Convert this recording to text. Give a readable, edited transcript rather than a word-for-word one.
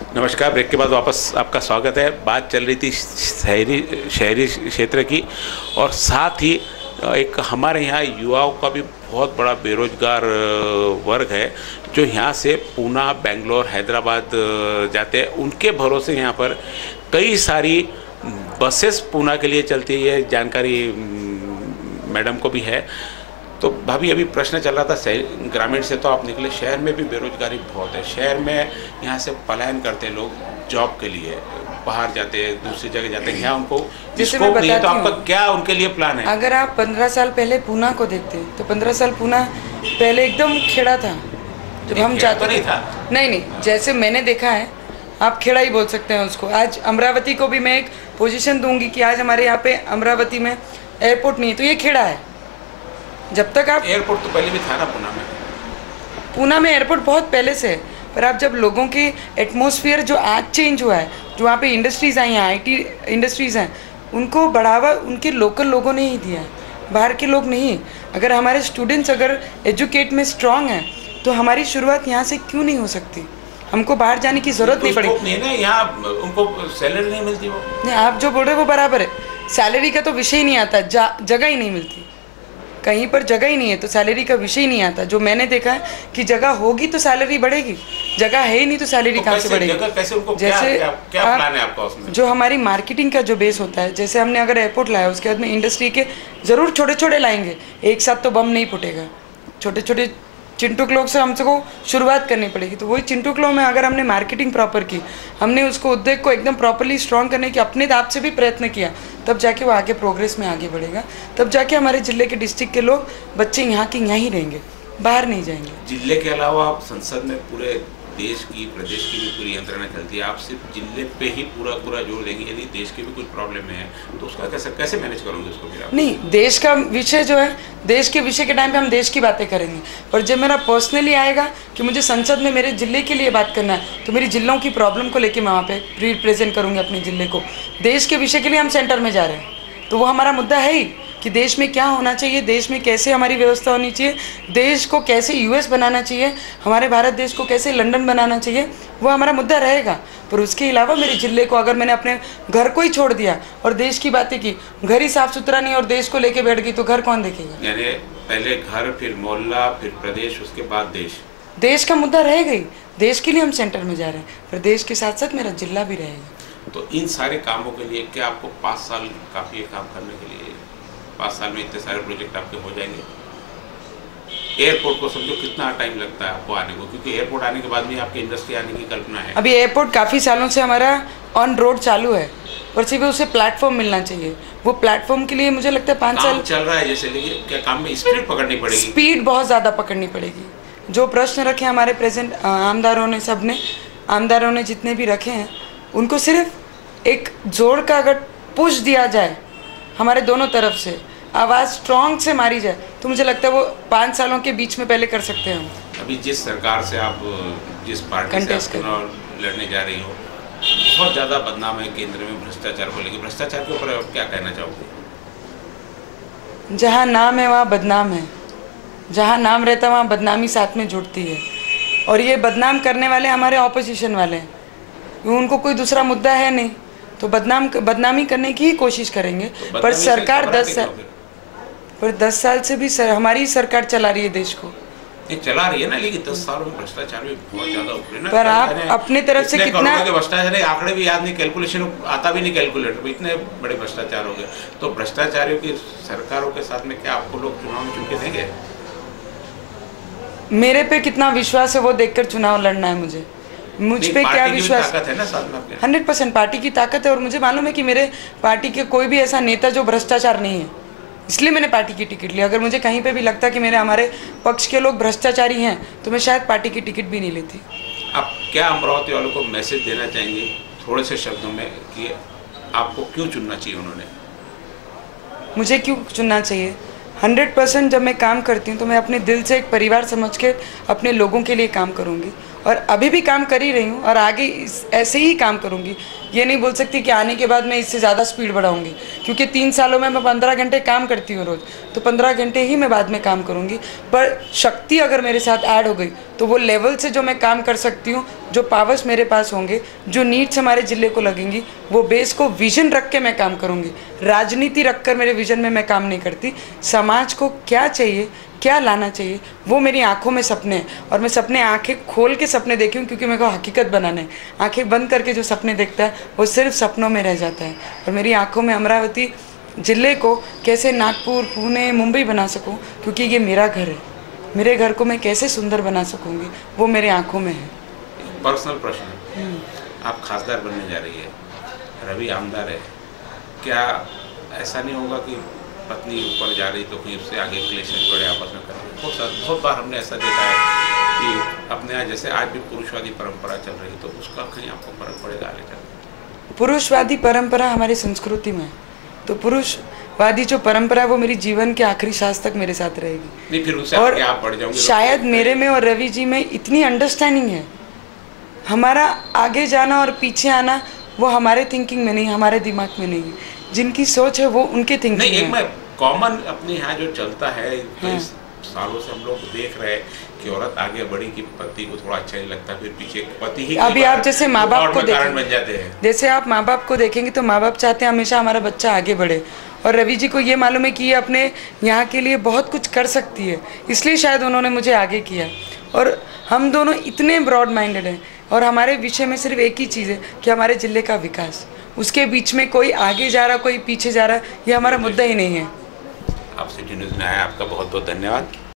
नमस्कार। ब्रेक के बाद वापस आपका स्वागत है। बात चल रही थी शहरी क्षेत्र की, और साथ ही एक हमारे यहाँ युवाओं का भी बहुत बड़ा बेरोजगार वर्ग है, जो यहाँ से पूना, बेंगलोर, हैदराबाद जाते हैं। उनके भरोसे यहाँ पर कई सारी बसेस पूना के लिए चलती है, जानकारी मैडम को भी है। तो भाभी, अभी प्रश्न चल रहा था ग्रामीण से तो आप निकले, शहर में भी बेरोजगारी बहुत है। शहर में यहाँ से पलायन करते हैं लोग जॉब के लिए, बाहर जाते हैं, दूसरी जगह जाते हैं। यहाँ उनको स्कोप नहीं है, तो आपका क्या उनके लिए प्लान है? अगर आप 15 साल पहले पूना को देखते हैं तो 15 साल पूना पहले एकदम खेड़ा था। जब हम जाते नहीं था, नहीं, जैसे मैंने देखा है, आप खेड़ा ही बोल सकते हैं उसको। आज अमरावती को भी मैं एक पोजीशन दूंगी कि आज हमारे यहाँ पे अमरावती में एयरपोर्ट नहीं है, तो ये खेड़ा है। जब तक आप एयरपोर्ट तो पहले भी था ना पूना में एयरपोर्ट बहुत पहले से है, पर आप जब लोगों के एटमॉस्फेयर जो आज चेंज हुआ है, जो वहाँ पे इंडस्ट्रीज़ आई हैं, आईटी इंडस्ट्रीज़ हैं, उनको बढ़ावा उनके लोकल लोगों ने ही दिया है, बाहर के लोग नहीं। अगर हमारे स्टूडेंट्स अगर एजुकेट में स्ट्रांग हैं तो हमारी शुरुआत यहाँ से क्यों नहीं हो सकती? हमको बाहर जाने की ज़रूरत नहीं पड़ेगी। यहाँ उनको सैलरी नहीं मिलती वो नहीं, आप जो बोल रहे हो वो बराबर है। सैलरी का तो विषय ही नहीं आता, जगह ही नहीं मिलती, कहीं पर जगह ही नहीं है तो सैलरी का विषय ही नहीं आता। जो मैंने देखा है कि जगह होगी तो सैलरी बढ़ेगी, जगह है ही नहीं तो सैलरी कहाँ से बढ़ेगी? जैसे क्या प्लान है आपका उसमें? जो हमारी मार्केटिंग का जो बेस होता है, जैसे हमने अगर एयरपोर्ट लाया, उसके बाद में इंडस्ट्री के ज़रूर छोटे छोटे लाएंगे, एक साथ तो बम नहीं फूटेगा। छोटे छोटे चिंटुक लोग से हमको शुरुआत करनी पड़ेगी। तो वही चिंटुक लोग में अगर हमने मार्केटिंग प्रॉपर की, हमने उसको उद्योग को एकदम प्रॉपरली स्ट्रॉन्ग करने की अपने दाब से भी प्रयत्न किया, तब जाके वो आगे प्रोग्रेस में आगे बढ़ेगा। तब जाके हमारे जिले के डिस्ट्रिक्ट के लोग, बच्चे यहाँ के यहाँ ही रहेंगे, बाहर नहीं जाएंगे। जिले के अलावा आप संसद में पूरे देश की, प्रदेश की भी पूरी यंत्रणा चलती है। आप सिर्फ जिले पे ही पूरा जोर देंगे? यदि देश की भी कुछ प्रॉब्लम है तो उसका कैसे मैनेज करोगे उसको फिर आप? नहीं, देश का विषय जो है, देश के विषय के टाइम पे हम देश की बातें करेंगे, पर जब मेरा पर्सनली आएगा कि मुझे संसद में मेरे जिले के लिए बात करना है, तो मेरी जिलों की प्रॉब्लम को लेकर मैं वहाँ पे रिप्रेजेंट करूँगी अपने ज़िले को। देश के विषय के लिए हम सेंटर में जा रहे हैं, तो वो हमारा मुद्दा है ही कि देश में क्या होना चाहिए, देश में कैसे हमारी व्यवस्था होनी चाहिए, देश को कैसे यूएस बनाना चाहिए, हमारे भारत देश को कैसे लंदन बनाना चाहिए, वो हमारा मुद्दा रहेगा। पर उसके अलावा मेरे ज़िले को अगर मैंने अपने घर को ही छोड़ दिया और देश की बातें की, घर ही साफ़ सुथरा नहीं और देश को लेके बैठ गई, तो घर कौन देखेगा? यानी पहले घर, फिर मोहल्ला, फिर प्रदेश, उसके बाद देश। देश का मुद्दा रहेगा ही। देश के लिए हम सेंटर में जा रहे हैं, पर देश के साथ साथ मेरा जिला भी रहेगा। तो इन सारे कामों के लिए क्या आपको 5 साल काफ़ी है काम करने के लिए? 5 साल में इतने सारे प्रोजेक्ट आपके हो जाएंगे? एयरपोर्ट को समझो कितना टाइम लगता है आपको आने को, क्योंकि एयरपोर्ट आने के बाद भी आपकी इंडस्ट्री आने की कल्पना है। अभी एयरपोर्ट काफ़ी सालों से हमारा ऑन रोड चालू है, पर सिर्फ उसे प्लेटफॉर्म मिलना चाहिए। वो प्लेटफॉर्म के लिए मुझे लगता है 5 साल चल रहा है जैसे, लेकिन क्या काम में स्पीड पकड़नी पड़ेगी? स्पीड बहुत ज़्यादा पकड़नी पड़ेगी। जो प्रश्न रखे हमारे प्रेजेंट आमदारों ने, सबने आमदारों ने जितने भी रखे हैं, उनको सिर्फ एक जोर का अगर पुश दिया जाए हमारे दोनों तरफ से, आवाज़ स्ट्रॉन्ग से मारी जाए, तो मुझे लगता है वो 5 सालों के बीच में पहले कर सकते हैं हम। अभी जिस सरकार से आप, जिस पार्टी से आप चुनाव लड़ने जा रही हो, बहुत ज़्यादा बदनाम है केंद्र में भ्रष्टाचार को लेकर। भ्रष्टाचार के ऊपर आप क्या कहना चाहोगे? जहाँ नाम है वहाँ बदनाम है, जहाँ नाम रहता है वहाँ बदनामी साथ में जुड़ती है। और ये बदनाम करने वाले हमारे ऑपोजिशन वाले हैं, उनको कोई दूसरा मुद्दा है नहीं, तो बदनामी करने की ही कोशिश करेंगे। तो पर सरकार 10 साल से भी हमारी सरकार चला रही है देश को। चला रही है ना, लेकिन 10 सालों में भ्रष्टाचार भी बहुत ज़्यादा उभरे ना। पर आप अपने तरफ से कितना भ्रष्टाचार है, आंकड़े भी याद नहीं, कैलकुलेशन आता भी नहीं कैलकुलेटर, इतने बड़े भ्रष्टाचार हो गए। तो भ्रष्टाचारियों की सरकारों के साथ में क्या आपको लोग चुनाव में चुन के देंगे? मेरे पे कितना विश्वास है वो देखकर चुनाव लड़ना है मुझे। मुझ पे क्या विश्वास है ना, साथ में 100% पार्टी की ताकत है। और मुझे मालूम है कि मेरे पार्टी के कोई भी ऐसा नेता जो भ्रष्टाचार नहीं है, इसलिए मैंने पार्टी की टिकट ली। अगर मुझे कहीं पे भी लगता कि हमारे पक्ष के लोग भ्रष्टाचारी हैं, तो मैं शायद पार्टी की टिकट भी नहीं लेती। आप क्या अमरावती वालों को मैसेज देना चाहेंगे थोड़े से शब्दों में कि आपको क्यों चुनना चाहिए उन्होंने? मुझे क्यों चुनना चाहिए? 100% जब मैं काम करती हूँ तो मैं अपने दिल से एक परिवार समझ के अपने लोगों के लिए काम करूँगी, और अभी भी काम कर ही रही हूँ और आगे ऐसे ही काम करूँगी। ये नहीं बोल सकती कि आने के बाद मैं इससे ज़्यादा स्पीड बढ़ाऊँगी, क्योंकि 3 सालों में मैं 15 घंटे काम करती हूँ रोज़, तो 15 घंटे ही मैं बाद में काम करूँगी। पर शक्ति अगर मेरे साथ ऐड हो गई तो वो लेवल से जो मैं काम कर सकती हूँ, जो पावर्स मेरे पास होंगे, जो नीड्स हमारे ज़िले को लगेंगी, वो बेस को विजन रख के मैं काम करूँगी। राजनीति रख कर मेरे विजन में मैं काम नहीं करती। समाज को क्या चाहिए, क्या लाना चाहिए, वो मेरी आंखों में सपने हैं, और मैं सपने आंखें खोल के सपने देखी हूँ, क्योंकि मेरे को हकीकत बनाना है। आंखें बंद करके जो सपने देखता है वो सिर्फ सपनों में रह जाता है। और मेरी आंखों में अमरावती ज़िले को कैसे नागपुर, पुणे, मुंबई बना सकूँ, क्योंकि ये मेरा घर है। मेरे घर को मैं कैसे सुंदर बना सकूँगी, वो मेरे आंखों में है। पर्सनल प्रश्न, आप खासदार बनने जा रही है, रवि आमदार है, क्या ऐसा नहीं होगा कि पत्नी ऊपर जा रही तो कहीं उससे आगे क्लेश पड़े आपस में करें? बहुत बार हमने ऐसा देखा है कि अपने यहाँ जैसे आज भी पुरुषवादी परंपरा चल रही है, तो उसका कहीं आपको फर्क पड़ेगा आगे चल? पुरुषवादी परंपरा हमारी संस्कृति में है, तो पुरुषवादी जो परंपरा है वो मेरी जीवन के आखिरी सांस तक मेरे साथ रहेगी। नहीं, फिर उससे और आगे आप बढ़ जाओगे। शायद मेरे में और रवि जी में इतनी अंडरस्टैंडिंग है, हमारा आगे जाना और पीछे आना वो हमारे थिंकिंग में नहीं, हमारे दिमाग में नहीं है। जिनकी सोच है वो उनके थिंकिंग नहीं, एक में। मैं कॉमन अपने यहाँ जो चलता है, कई सालों से हम लोग देख रहे हैं कि औरत आगे बढ़ी कि पति को थोड़ा अच्छा नहीं लगता, फिर पीछे पति ही अभी आप जैसे माँ बाप को कारण बन जाते हैं। जैसे आप माँ बाप को देखेंगे तो माँ बाप चाहते हैं हमेशा हमारा बच्चा आगे बढ़े, और रवि जी को ये मालूम है कि ये अपने यहाँ के लिए बहुत कुछ कर सकती है, इसलिए शायद उन्होंने मुझे आगे किया। और हम दोनों इतने ब्रॉड माइंडेड हैं, और हमारे विषय में सिर्फ एक ही चीज़ है कि हमारे ज़िले का विकास। उसके बीच में कोई आगे जा रहा, कोई पीछे जा रहा, ये हमारा मुद्दा ही नहीं है। आप सिटी न्यूज़ में आए, आपका बहुत बहुत धन्यवाद।